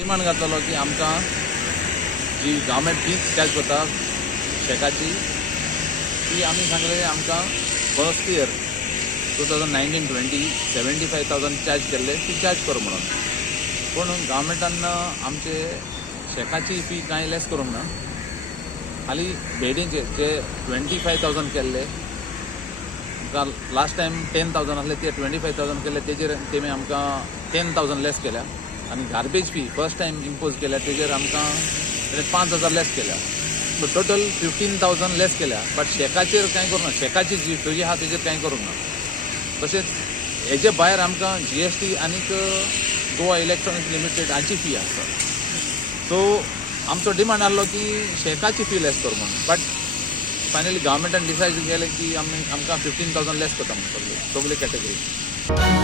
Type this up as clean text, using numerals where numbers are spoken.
Demand घातलो की आमकां जी गव्हर्मेंट फीज चार्ज करता शेकाची ती आमी सांगले आमकां फर्स्ट इयर 2019-20 75,000 चार्ज केल्ले ती चार्ज कर म्हणून. पूण गव्हर्मेंटान आमचे शेकाची फी कांय लेस करूंक ना. खाली बेडींचे जे 25,000 केल्ले लास्ट टायम 10,000 असले ते 25,000 केले तेजेर तेमी आमकां 10,000 लेस केल्या. आनी garbage fee first time impose केल्या तेजेर आमकां 5,000 लेस केल्या. सो टोटल 15,000 लेस केल्या. बट शेकाचेर कांय करूंक ना. शेकाची जी फी आहा तेजेर कांय करूंक ना. तशेंच हेजे भायर आमकां GST आनीक गोवा इलेक्ट्रॉनिक्स लिमिटेड हाची फी आसा. सो आमचो डिमांड आहलो की शेकाची फी लेस कर म्हणून. बट फायनली गव्हर्मेंटान डिसायड केलें की आमकां 15,000 लेस करता म्हणून सगळे कॅटेगरी.